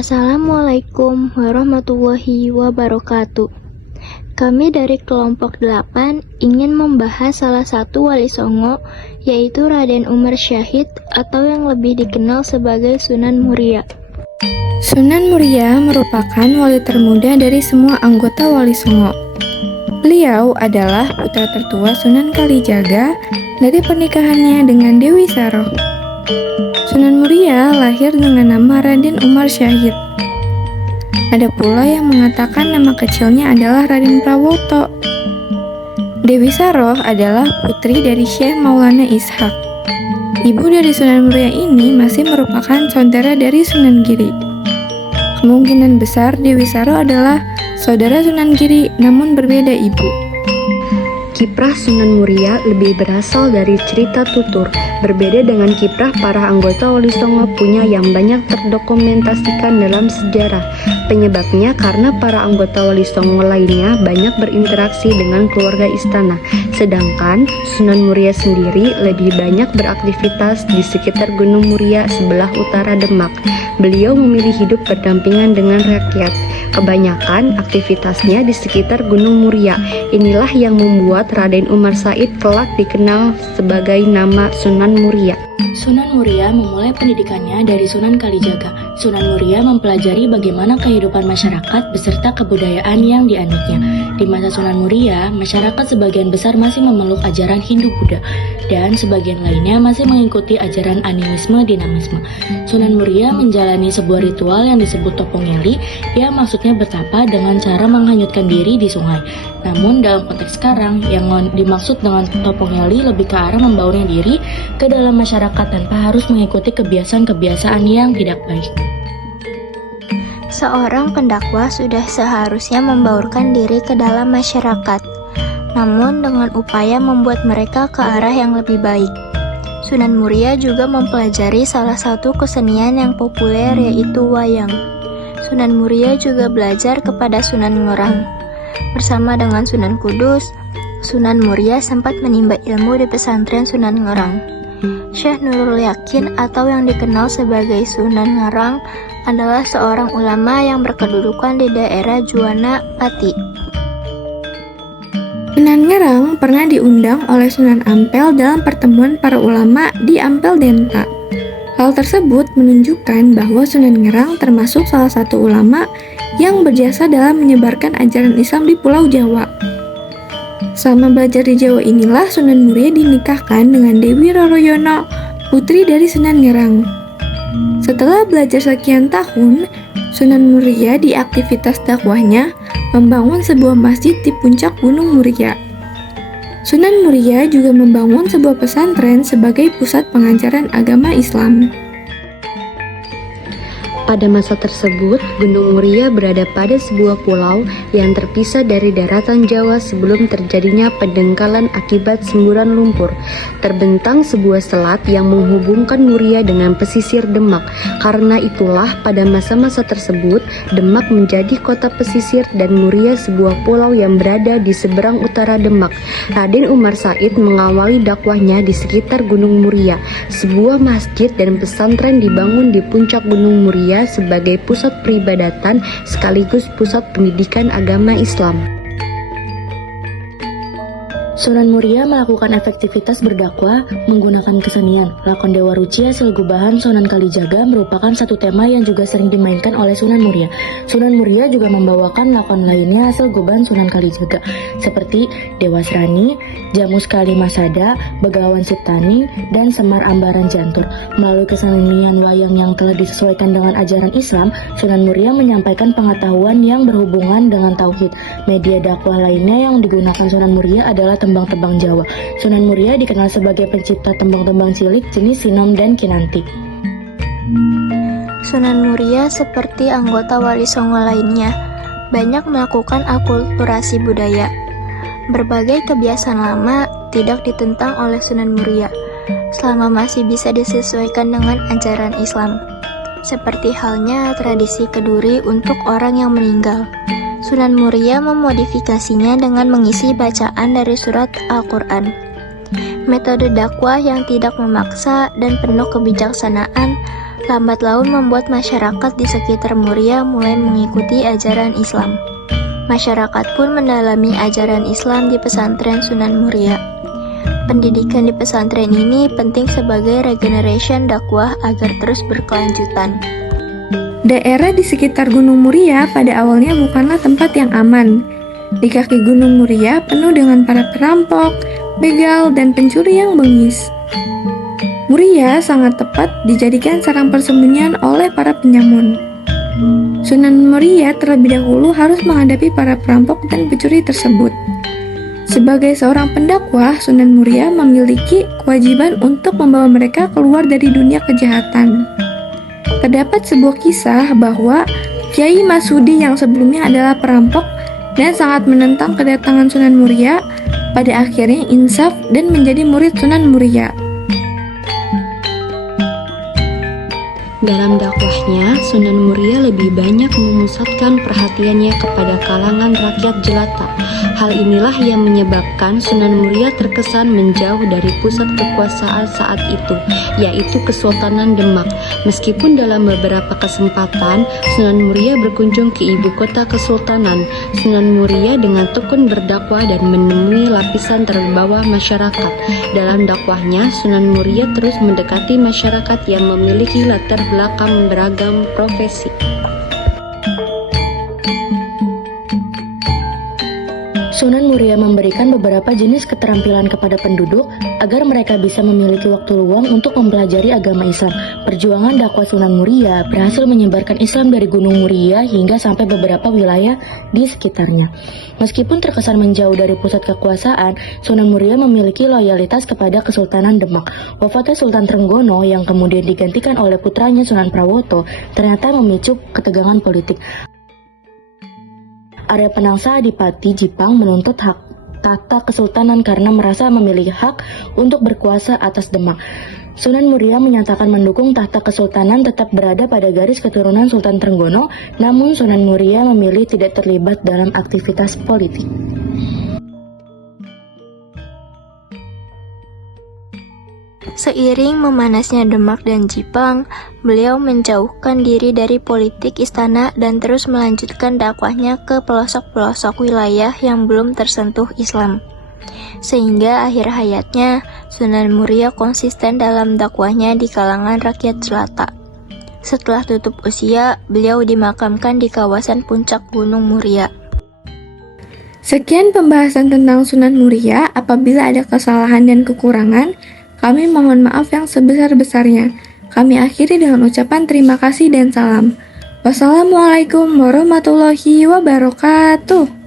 Assalamualaikum warahmatullahi wabarakatuh. Kami dari kelompok 8 ingin membahas salah satu wali songo, yaitu Raden Umar Syahid atau yang lebih dikenal sebagai Sunan Muria. Sunan Muria merupakan wali termuda dari semua anggota wali songo. Beliau adalah putra tertua Sunan Kalijaga dari pernikahannya dengan Dewi Saroh. Sunan Muria lahir dengan nama Raden Umar Syahid. Ada pula yang mengatakan nama kecilnya adalah Raden Prawoto. Dewi Saroh adalah putri dari Syekh Maulana Ishak. Ibu dari Sunan Muria ini masih merupakan saudara dari Sunan Giri. Kemungkinan besar Dewi Saroh adalah saudara Sunan Giri, namun berbeda ibu. Kiprah Sunan Muria lebih berasal dari cerita tutur, berbeda dengan kiprah para anggota Wali Songo punya yang banyak terdokumentasikan dalam sejarah. Penyebabnya karena para anggota Wali Songo lainnya banyak berinteraksi dengan keluarga istana, sedangkan Sunan Muria sendiri lebih banyak beraktivitas di sekitar Gunung Muria sebelah utara Demak. Beliau memilih hidup berdampingan dengan rakyat. Kebanyakan aktivitasnya di sekitar Gunung Muria. Inilah yang membuat Raden Umar Said kelak dikenal sebagai nama Sunan Muria. Sunan Muria memulai pendidikannya dari Sunan Kalijaga. Sunan Muria mempelajari bagaimana kehidupan masyarakat beserta kebudayaan yang dianutnya. Di masa Sunan Muria, masyarakat sebagian besar masih memeluk ajaran Hindu-Buddha dan sebagian lainnya masih mengikuti ajaran animisme-dinamisme. Sunan Muria menjalani sebuah ritual yang disebut topongeli, yang maksudnya bertapa dengan cara menghanyutkan diri di sungai. Namun dalam konteks sekarang, yang dimaksud dengan topongeli lebih ke arah membaurnya diri ke dalam masyarakat tanpa harus mengikuti kebiasaan-kebiasaan yang tidak baik. Seorang pendakwah sudah seharusnya membaurkan diri ke dalam masyarakat, namun dengan upaya membuat mereka ke arah yang lebih baik. Sunan Muria juga mempelajari salah satu kesenian yang populer, yaitu wayang. Sunan Muria juga belajar kepada Sunan Ngerang. Bersama dengan Sunan Kudus, Sunan Muria sempat menimba ilmu di pesantren Sunan Ngerang. Syekh Nurul Yakin atau yang dikenal sebagai Sunan Ngerang adalah seorang ulama yang berkedudukan di daerah Juwana, Pati. Sunan Ngerang pernah diundang oleh Sunan Ampel dalam pertemuan para ulama di Ampel Denta. Hal tersebut menunjukkan bahwa Sunan Ngerang termasuk salah satu ulama yang berjasa dalam menyebarkan ajaran Islam di Pulau Jawa. Selama belajar di Jawa inilah Sunan Muria dinikahkan dengan Dewi Roroyono, putri dari Sunan Ngerang. Setelah belajar sekian tahun, Sunan Muria di aktivitas dakwahnya membangun sebuah masjid di puncak Gunung Muria. Sunan Muria juga membangun sebuah pesantren sebagai pusat pengajaran agama Islam. Pada masa tersebut, Gunung Muria berada pada sebuah pulau yang terpisah dari daratan Jawa sebelum terjadinya pendengkalan akibat semburan lumpur. Terbentang sebuah selat yang menghubungkan Muria dengan pesisir Demak. Karena itulah pada masa-masa tersebut, Demak menjadi kota pesisir dan Muria sebuah pulau yang berada di seberang utara Demak. Raden Umar Said mengawali dakwahnya di sekitar Gunung Muria. Sebuah masjid dan pesantren dibangun di puncak Gunung Muria sebagai pusat peribadatan sekaligus pusat pendidikan agama Islam. Sunan Muria melakukan efektivitas berdakwah menggunakan kesenian. Lakon Dewa Ruci hasil gubahan Sunan Kalijaga merupakan satu tema yang juga sering dimainkan oleh Sunan Muria. Sunan Muria juga membawakan lakon lainnya hasil gubahan Sunan Kalijaga, seperti Dewa Srani, Jamus Kalimasada, Begawan Sitani, dan Semar Ambaran Jantur. Melalui kesenian wayang yang telah disesuaikan dengan ajaran Islam, Sunan Muria menyampaikan pengetahuan yang berhubungan dengan tauhid. Media dakwah lainnya yang digunakan Sunan Muria adalah tembang-tembang Jawa. Sunan Muria dikenal sebagai pencipta tembang-tembang cilik jenis sinom dan kinanti. Sunan Muria seperti anggota Wali Songo lainnya, banyak melakukan akulturasi budaya. Berbagai kebiasaan lama tidak ditentang oleh Sunan Muria, selama masih bisa disesuaikan dengan ajaran Islam. Seperti halnya tradisi keduri untuk orang yang meninggal. Sunan Muria memodifikasinya dengan mengisi bacaan dari surat Al-Quran. Metode dakwah yang tidak memaksa dan penuh kebijaksanaan Lambat laun membuat masyarakat di sekitar Muria mulai mengikuti ajaran Islam. Masyarakat pun mendalami ajaran Islam di pesantren Sunan Muria. Pendidikan di pesantren ini penting sebagai regeneration dakwah agar terus berkelanjutan. Daerah di sekitar Gunung Muria pada awalnya bukanlah tempat yang aman. Di kaki Gunung Muria penuh dengan para perampok, begal, dan pencuri yang bengis. Muria sangat tepat dijadikan sarang persembunyian oleh para penyamun. Sunan Muria terlebih dahulu harus menghadapi para perampok dan pencuri tersebut. Sebagai seorang pendakwah, Sunan Muria memiliki kewajiban untuk membawa mereka keluar dari dunia kejahatan. Terdapat sebuah kisah bahwa Kiai Masudi yang sebelumnya adalah perampok dan sangat menentang kedatangan Sunan Muria, pada akhirnya insaf dan menjadi murid Sunan Muria. Dalam dakwahnya, Sunan Muria lebih banyak memusatkan perhatiannya kepada kalangan rakyat jelata. Hal inilah yang menyebabkan Sunan Muria terkesan menjauh dari pusat kekuasaan saat itu, yaitu Kesultanan Demak. Meskipun dalam beberapa kesempatan, Sunan Muria berkunjung ke ibu kota Kesultanan, Sunan Muria dengan tekun berdakwah dan menemui lapisan terbawah masyarakat. Dalam dakwahnya, Sunan Muria terus mendekati masyarakat yang memiliki latar belakang beragam profesi. Sunan Muria memberikan beberapa jenis keterampilan kepada penduduk agar mereka bisa memiliki waktu luang untuk mempelajari agama Islam. Perjuangan dakwah Sunan Muria berhasil menyebarkan Islam dari Gunung Muria hingga sampai beberapa wilayah di sekitarnya. Meskipun terkesan menjauh dari pusat kekuasaan, Sunan Muria memiliki loyalitas kepada Kesultanan Demak. Wafatnya Sultan Trenggono yang kemudian digantikan oleh putranya Sunan Prawoto ternyata memicu ketegangan politik. Arya Penangsa Adipati Jipang menuntut hak tahta kesultanan karena merasa memiliki hak untuk berkuasa atas Demak. Sunan Muria menyatakan mendukung tahta kesultanan tetap berada pada garis keturunan Sultan Trenggono, namun Sunan Muria memilih tidak terlibat dalam aktivitas politik. Seiring memanasnya Demak dan Jipang, beliau menjauhkan diri dari politik istana dan terus melanjutkan dakwahnya ke pelosok-pelosok wilayah yang belum tersentuh Islam. Sehingga akhir hayatnya, Sunan Muria konsisten dalam dakwahnya di kalangan rakyat jelata. Setelah tutup usia, beliau dimakamkan di kawasan puncak Gunung Muria. Sekian pembahasan tentang Sunan Muria. Apabila ada kesalahan dan kekurangan, kami mohon maaf yang sebesar-besarnya. Kami akhiri dengan ucapan terima kasih dan salam. Wassalamualaikum warahmatullahi wabarakatuh.